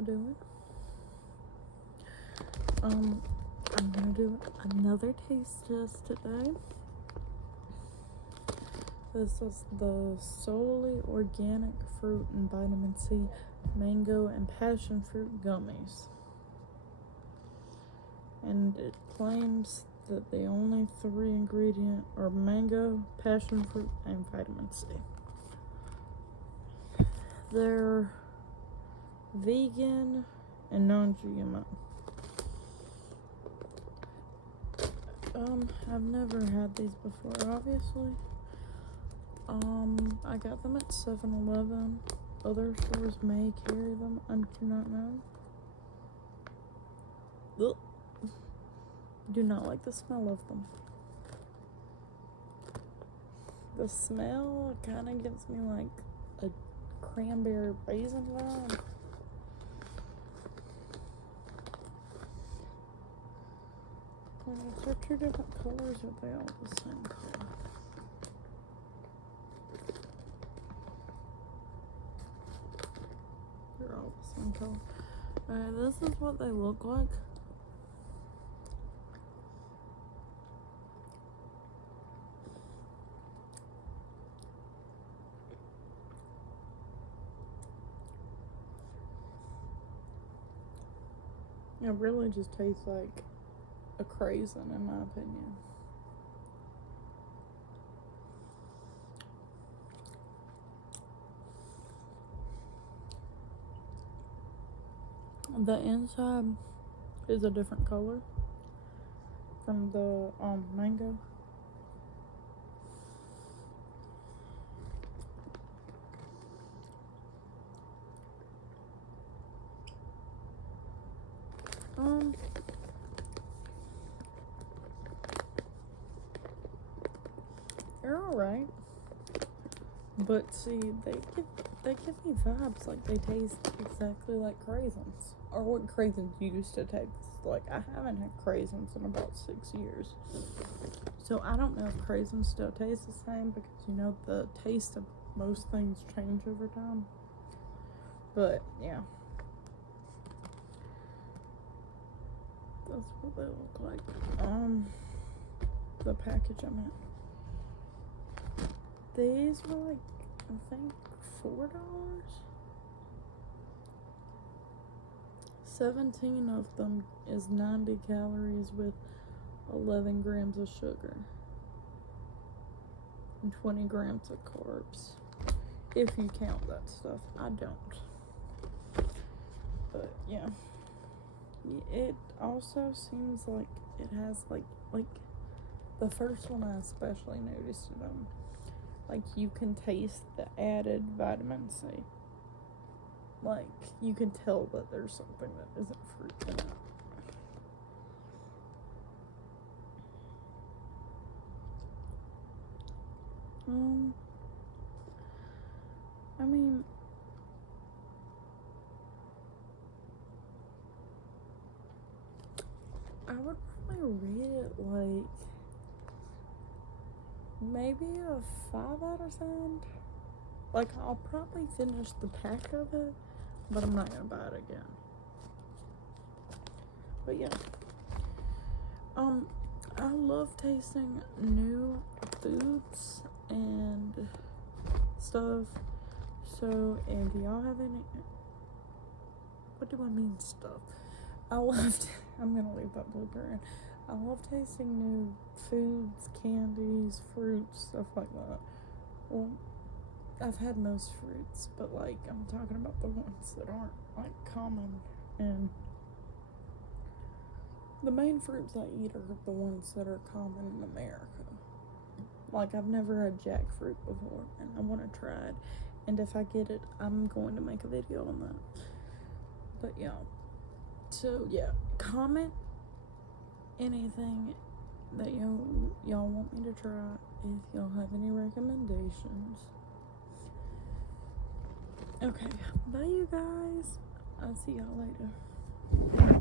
y'all doing? I'm gonna do another taste test today. This is the solely organic fruit and vitamin C mango and passion fruit gummies. And it claims that the only 3 ingredients are mango, passion fruit, and vitamin C. They're vegan and non-GMO. I've never had these before, obviously. I got them at 7-Eleven. Other stores may carry them. I do not know. Ugh. Do not like the smell of them. The smell kind of gives me like a cranberry raisin vibe. They're 2 different colors, but they all the same color. They're all the same color. Alright, this is what they look like. It really just tastes like a craisin, in my opinion. The inside is a different color from the mango. They're alright. But see, they give me vibes like they taste exactly like craisins. Or what craisins used to taste like. I haven't had craisins in about 6 years. So I don't know if craisins still taste the same, because you know the taste of most things change over time. But yeah. That's what they look like. The package I'm at. These were like, I think, $4. 17 of them is 90 calories with 11 grams of sugar and 20 grams of carbs. If you count that stuff. I don't. But yeah. It also seems like it has like the first one I especially noticed them. Like you can taste the added vitamin C. Like you can tell that there's something that isn't fruit in it. I mean, I would probably rate it like maybe a 5 out of 10. Like I'll probably finish the pack of it, but I'm not gonna buy it again. But yeah, I love tasting new foods and stuff. So if y'all have any, what do I mean stuff? I'm gonna leave that blooper in. I love tasting new foods, candies, fruits, stuff like that. Well, I've had most fruits, but like I'm talking about the ones that aren't like common. And the main fruits I eat are the ones that are common in America. Like I've never had jackfruit before, and I want to try it. And if I get it, I'm going to make a video on that. But yeah. So yeah, comment anything that y'all want me to try. If y'all have any recommendations. Okay, bye you guys. I'll see y'all later.